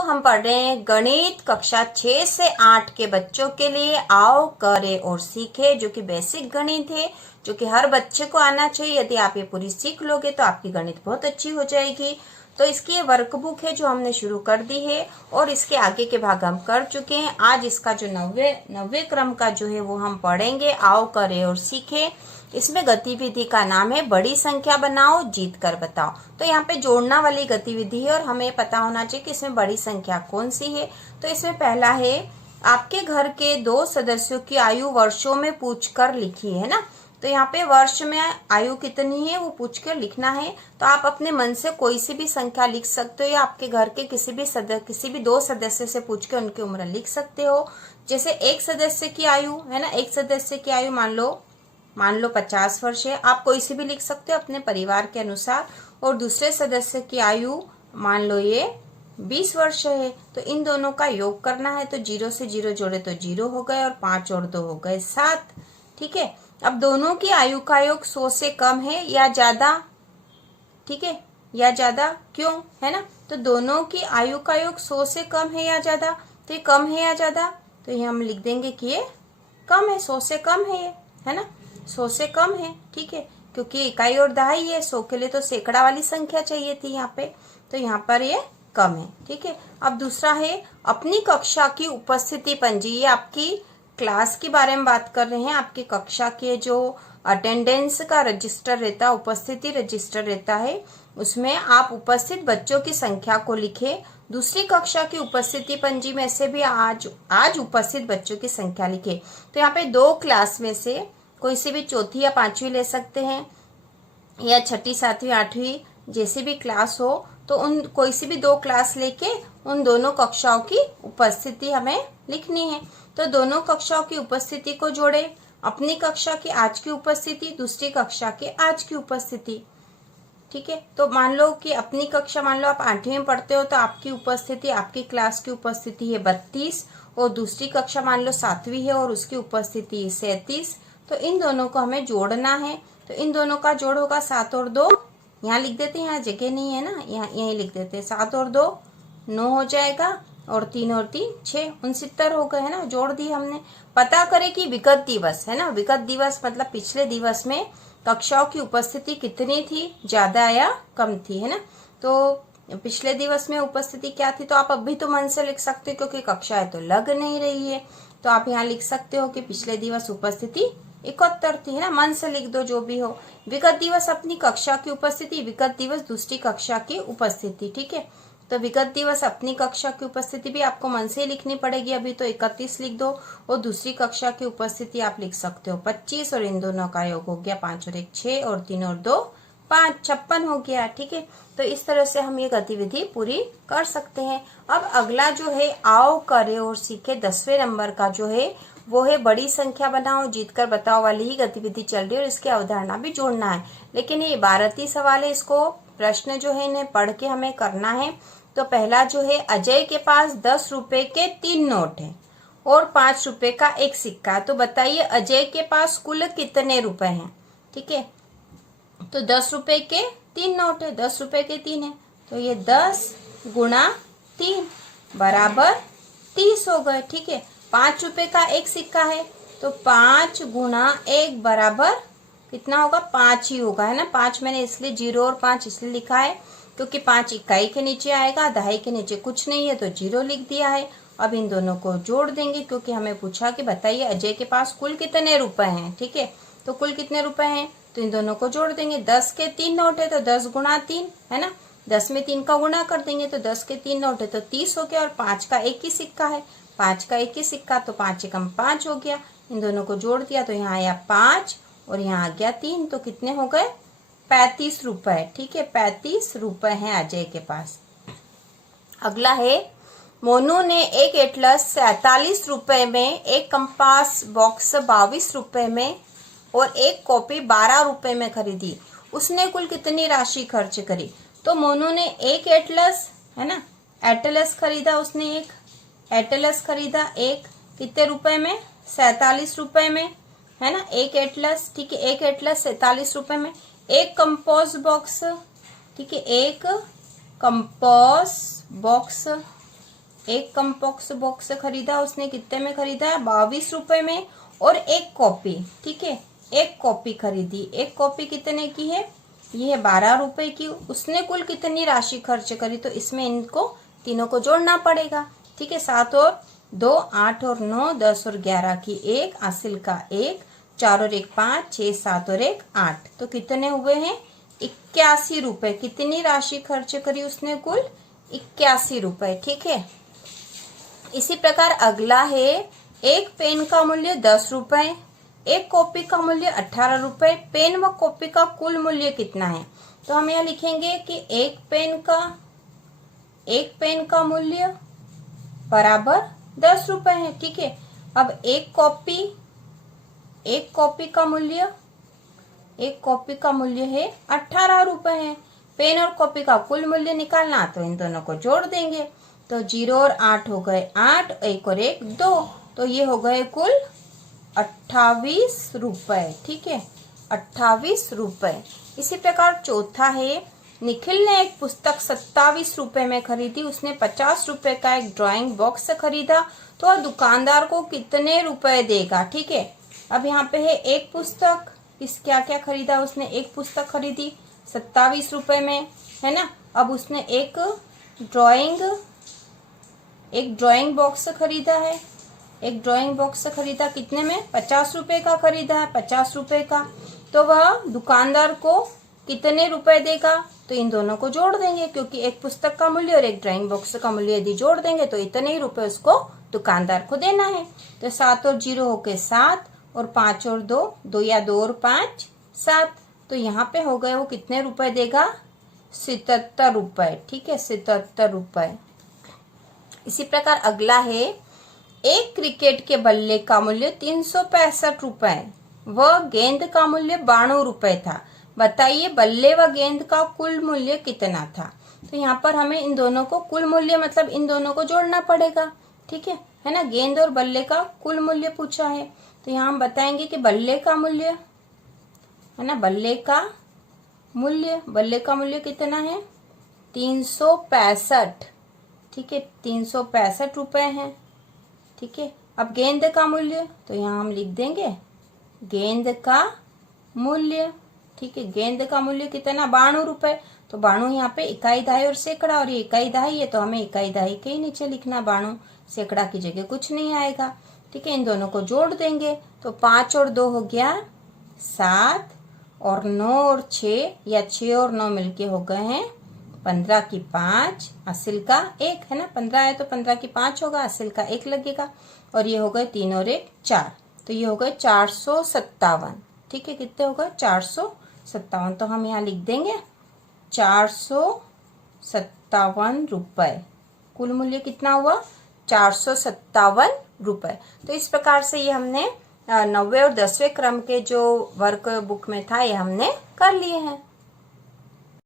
हम पढ़ रहे हैं गणित कक्षा 6 से 8 के बच्चों के लिए आओ करे और सीखे, जो कि बेसिक गणित है, जो कि हर बच्चे को आना चाहिए। यदि आप ये पूरी सीख लोगे तो आपकी गणित बहुत अच्छी हो जाएगी। तो इसकी ये वर्कबुक है जो हमने शुरू कर दी है और इसके आगे के भाग हम कर चुके हैं। आज इसका जो नव्वे क्रम का जो है वो हम पढ़ेंगे, आओ करे और सीखे। इसमें गतिविधि का नाम है बड़ी संख्या बनाओ जीत कर बताओ। तो यहाँ पे जोड़ना वाली गतिविधि है और हमें पता होना चाहिए कि इसमें बड़ी संख्या कौन सी है। तो इसमें पहला है आपके घर के 2 सदस्यों की आयु वर्षों में पूछकर लिखी है ना। तो यहाँ पे वर्ष में आयु कितनी है वो पूछकर लिखना है। तो आप अपने मन से कोई सी भी संख्या लिख सकते हो या आपके घर के किसी भी 2 सदस्य से पूछ के उनकी उम्र लिख सकते हो। जैसे एक सदस्य की आयु है ना, एक सदस्य की आयु मान लो 50 वर्ष है। आप कोई सी भी लिख सकते हो अपने परिवार के अनुसार। और दूसरे सदस्य की आयु मान लो ये 20 वर्ष है। तो इन दोनों का योग करना है। तो 0 से 0 जोड़े तो 0 हो गए और 5 और 2 हो गए 7। ठीक है, अब दोनों की आयु का योग 100 से कम है या ज्यादा। ठीक है, या ज्यादा क्यों, है ना। तो दोनों की आयु का योग 100 से कम है या ज्यादा। तो ये कम है या ज्यादा, तो ये हम लिख देंगे कि ये कम है, 100 से कम है ये, है ना, 100 से कम है। ठीक है, क्योंकि इकाई और दहाई है, 100 के लिए तो सैकड़ा वाली संख्या चाहिए थी यहाँ पे, तो यहाँ पर ये कम है। ठीक है, अब दूसरा है अपनी कक्षा की उपस्थिति पंजी। ये आपकी क्लास के बारे में बात कर रहे हैं। आपकी कक्षा के जो अटेंडेंस का रजिस्टर रहता है, उपस्थिति रजिस्टर रहता है, उसमें आप उपस्थित बच्चों की संख्या को लिखे। दूसरी कक्षा की उपस्थिति पंजी में से भी आज उपस्थित बच्चों की संख्या लिखे। तो यहाँ पे 2 क्लास में से कोई सी भी 4थी या 5वीं ले सकते हैं या 6ठी 7वीं 8वीं जैसी भी क्लास हो। तो उन कोई सी भी 2 क्लास लेके उन दोनों कक्षाओं की उपस्थिति हमें लिखनी है। तो दोनों कक्षाओं की उपस्थिति को जोड़े, अपनी कक्षा की आज की उपस्थिति, दूसरी कक्षा की आज की उपस्थिति। ठीक है, तो मान लो कि अपनी कक्षा मान लो आप 8वीं में पढ़ते हो तो आपकी उपस्थिति, आपकी क्लास की उपस्थिति है 32 और दूसरी कक्षा मान लो 7वीं है और उसकी उपस्थिति 37। तो इन दोनों को हमें जोड़ना है। तो इन दोनों का जोड़ होगा 7 और 2, यहाँ लिख देते हैं, यहाँ जगह नहीं है ना, यहाँ यही लिख देते हैं। 7 और 2 9 हो जाएगा और 3 और 3 6, 69 हो गए, है ना, जोड़ दिए हमने। पता करें कि विगत दिवस, है ना, विगत दिवस मतलब पिछले दिवस में कक्षाओं की उपस्थिति कितनी थी, ज्यादा या कम थी, है ना। तो पिछले दिवस में उपस्थिति क्या थी, तो आप अभी तो मन से लिख सकते हो क्योंकि कक्षाएं तो लग नहीं रही है। तो आप यहाँ लिख सकते हो कि पिछले दिवस उपस्थिति 71 थी, है ना, मन से लिख दो जो भी हो। विगत दिवस अपनी कक्षा की उपस्थिति, विगत दिवस दूसरी कक्षा की उपस्थिति। ठीक है, तो विगत दिवस अपनी कक्षा की उपस्थिति भी आपको मन से ही लिखनी पड़ेगी। अभी तो 31 लिख दो और दूसरी कक्षा की उपस्थिति आप लिख सकते हो 25 और इन दोनों का योग हो गया 5 और 1 6 और 3 और 2 5, 56 हो गया। ठीक है, तो इस तरह से हम ये गतिविधि पूरी कर सकते हैं। अब अगला जो है आओ करे और सीखे 10वें नंबर का जो है वो है बड़ी संख्या बनाओ जीत कर बताओ वाली ही गतिविधि चल रही है और इसकी अवधारणा भी जोड़ना है। लेकिन ये इबारती सवाल है, इसको प्रश्न जो है इन्हें पढ़ के हमें करना है। तो पहला जो है अजय के पास 10 रुपए के 3 नोट है और 5 रुपए का एक सिक्का है। तो बताइए अजय के पास कुल कितने रुपए हैं। ठीक है, तो 10 रुपए के 3 नोट है, 10 रुपए के 3 है, तो ये 10 गुणा 3 बराबर 30 हो गए। ठीक है, 5 रुपए का एक सिक्का है तो 5 गुणा 1 बराबर कितना होगा, 5 ही होगा, है ना। 5 मैंने इसलिए 0 और 5 इसलिए लिखा है क्योंकि 5 इकाई के नीचे आएगा, दहाई के नीचे कुछ नहीं है तो 0 लिख दिया है। अब इन दोनों को जोड़ देंगे क्योंकि हमें पूछा कि बताइए अजय के पास कुल कितने रुपए हैं। ठीक है, तो कुल कितने रुपए हैं, तो इन दोनों को जोड़ देंगे। 10 के 3 नोट है तो 10 गुणा 3, है ना, 10 में 3 का गुणा कर देंगे तो 10 के 3 नोट है तो 30 हो गया और 5 का एक ही सिक्का है, 5 का एक ही सिक्का तो 5 एकम 5 हो गया। इन दोनों को जोड़ दिया तो यहाँ आया 5 और यहाँ आ गया 3, तो कितने हो गए 35 रुपए। ठीक है, 35 रुपए हैं अजय के पास। अगला है मोनू ने एक एटलस 47 रुपए में, एक कंपास बॉक्स 22 रुपए में और एक कॉपी 12 रुपए में खरीदी। उसने कुल कितनी राशि खर्च करी। तो मोनू ने एक एटलस, है ना, एटलस खरीदा, उसने एक एटलस खरीदा, एक कितने रुपए में, 47 रुपए में, है ना, एक एटलस। ठीक है, एक एटलस 47 रुपए में। एक कंपोज बॉक्स, ठीक है, एक कंपोज बॉक्स एक कंपॉक्स बॉक्स खरीदा उसने, कितने में खरीदा है? 22 रुपए में। और एक कॉपी, ठीक है, एक कॉपी खरीदी। एक कॉपी कितने की है? ये है 12 रुपए की। उसने कुल कितनी राशि खर्च करी? तो इसमें इनको तीनों को जोड़ना पड़ेगा, ठीक है। 7 और 2 8 और 9 10 और 11 की 1, हासिल का 1, 4 और 1 5, 6 7 और 1 8। तो कितने हुए हैं? 81 रुपए। कितनी राशि खर्च करी उसने? कुल 81 रुपए, ठीक है। इसी प्रकार अगला है, एक पेन का मूल्य 10 रुपए, एक कॉपी का मूल्य 18 रुपए। पेन व कॉपी का कुल मूल्य कितना है? तो हम यहाँ लिखेंगे कि एक पेन का मूल्य बराबर 10 रुपए है, ठीक है। अब एक कॉपी का मूल्य है 18 रुपए है। पेन और कॉपी का कुल मूल्य निकालना, तो इन दोनों को जोड़ देंगे। तो 0 और 8 हो गए 8, 1 और 1 2, तो ये हो गए कुल 28 रुपए, ठीक है, 28 रुपए। इसी प्रकार चौथा है, निखिल ने एक पुस्तक 27 रुपए में खरीदी। उसने 50 रुपए का एक ड्राइंग बॉक्स खरीदा, तो वह दुकानदार को कितने रुपए देगा? ठीक है। अब यहाँ पे है एक पुस्तक, इस क्या क्या खरीदा उसने? एक पुस्तक खरीदी 27 रुपए में, है ना। अब उसने एक ड्राइंग बॉक्स खरीदा है, एक ड्राइंग बॉक्स खरीदा कितने में? 50 रुपए का खरीदा है, 50 रुपए का। तो वह दुकानदार को कितने रुपए देगा? तो इन दोनों को जोड़ देंगे, क्योंकि एक पुस्तक का मूल्य और एक ड्राइंग बॉक्स का मूल्य यदि जोड़ देंगे तो इतने ही रुपए उसको दुकानदार को देना है। तो 7 और 0 होके 7, और 5 और 2 2 या 2 और 5 7। तो यहाँ पे हो गए वो कितने रुपए देगा? 77 रुपए, ठीक है, 77 रुपए। इसी प्रकार अगला है, एक क्रिकेट के बल्ले का मूल्य 365 रुपए व गेंद का मूल्य 92 रुपए था। बताइए बल्ले व गेंद का कुल मूल्य कितना था? तो यहाँ पर हमें इन दोनों को कुल मूल्य मतलब इन दोनों को जोड़ना पड़ेगा, ठीक है ना। गेंद और बल्ले का कुल मूल्य पूछा है, तो यहाँ हम बताएंगे कि बल्ले का मूल्य है ना, बल्ले का मूल्य कितना है? 365, ठीक है, 365 रुपए है, ठीक है। अब गेंद का मूल्य, तो यहाँ हम लिख देंगे गेंद का मूल्य, ठीक है। गेंद का मूल्य कितना? 92 रुपए। तो 92 यहाँ पे इकाई दहाई और सैकड़ा, और ये इकाई दहाई है तो हमें इकाई दहाई के ही नीचे लिखना, 92, सैकड़ा की जगह कुछ नहीं आएगा, ठीक है। इन दोनों को जोड़ देंगे, तो 5 और 2 हो गया 7, और 9 और 6 या 6 और 9 मिलके हो गए हैं 15 की 5, हासिल का 1, है ना। 15 है तो 15 की 5 होगा, हासिल का 1 लगेगा, और ये हो गए 3 और 1 4। तो ये हो गए 457, ठीक है। कितने हो गए? 457। तो हम यहाँ लिख देंगे 457 रुपए। कुल मूल्य कितना हुआ? 457 रुपए। तो इस प्रकार से ये हमने 9वें और 10वें क्रम के जो वर्क बुक में था ये हमने कर लिए हैं।